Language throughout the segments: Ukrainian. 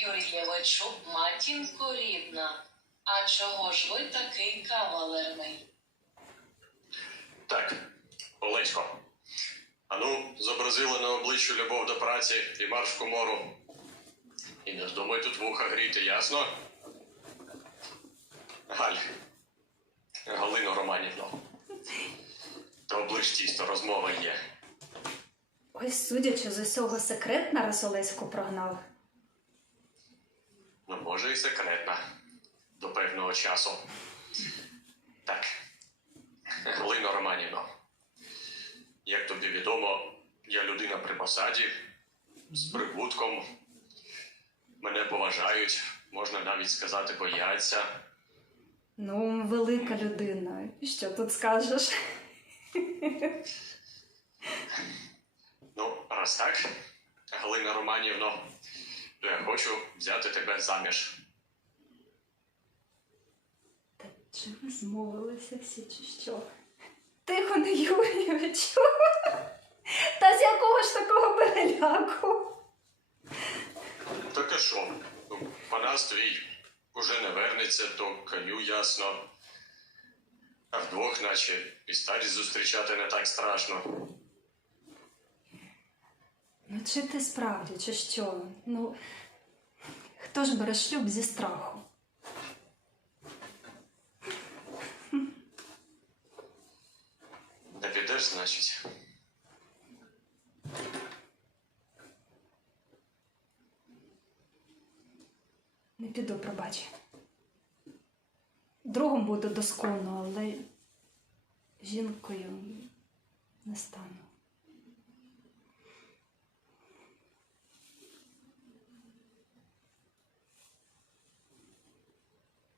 Юрійовичу, матінко рідна, а чого ж ви такий кавалерний? Так, Олесько. Ану, зобразили на обличчю любов до праці і марш в комору. І не здумай тут вуха гріти, ясно? Галь. Галино Романівно. То оближ тісто, розмова є. Ось судячи з усього секретна раз Олеську прогнав. Ну, може, і секретна. До певного часу. Так. Галино Романівно. Як тобі відомо, я людина при посаді, з прибутком. Мене поважають, можна навіть сказати, бояться. Ну, велика людина. Що тут скажеш? Ну, раз так, Галина Романівно, то я хочу взяти тебе заміж. Та чи ви змовилися всі, чи що? Тихоне Юрійовичу. Та з якого ж такого переляку? Так а що? Ну, Панас твій уже не вернеться, то коню ясно. А вдвох, наче, і старість зустрічати не так страшно. Чи ти справді, чи що? Ну, хто ж бере шлюб зі страху? Не підеш, значить. Не піду, пробач. Другом буду досконно, але жінкою не стану.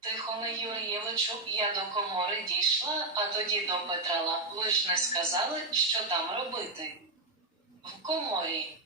Тихоне Юрійовичу, я до комори дійшла, а тоді до Петрала. Ви ж не сказали, що там робити. В коморі